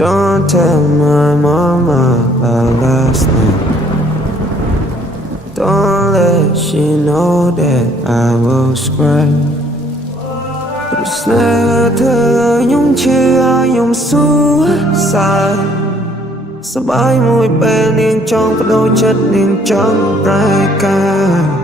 Don't tell my mama about last night. Don't let she know that I was cry. ស្នេហ៍เธอខ្ញុំឈឺខ្ញុំសួរសាសប្បាយមួយពេលនាងចង់បដូរចិត្តនាងចង់ប្រែការ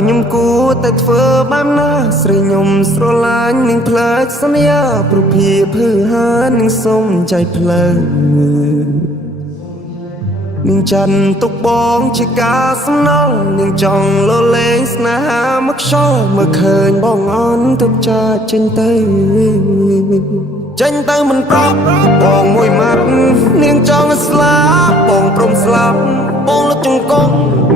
ខ្ញុំគួរតែធ្វើបែបណាស្រីខ្ញុំស្រឡាញ់នឹងផ្លែកសន្យាព្រោះភាពភឺហានឹងសុំใจផ្លូវនឹងចាន់ទុកបងជាការសំណល់នឹងចង់លលែងស្នេហាមកខ្យល់មើលឃើញបងអន់ទើបចាចេញទៅមិនប្រាប់បងមួយម៉ាត់នាងចង់ស្លាប់បងព្រមស្លាប់បងលុតចង្គង់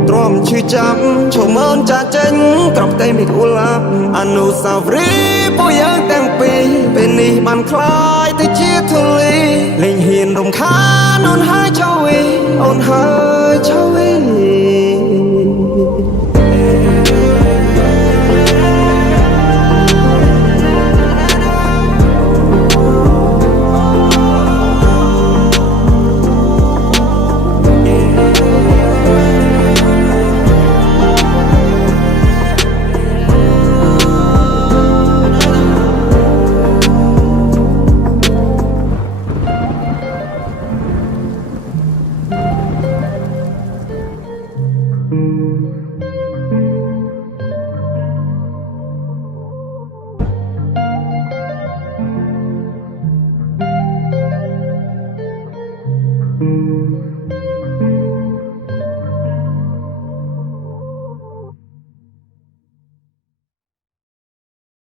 ទ្រាំឈឺចាប់ឈរមើលចាចេញក្រប់តែមេឃឧឡាបអនុស្សាវរីយ៍ពួកយើងទាំងពីរពេលនេះបានคล้ายទៅជាធូលីលែងហ៊ានរំខានអូនហើយចៅវីអូនហើយចៅវីThank you.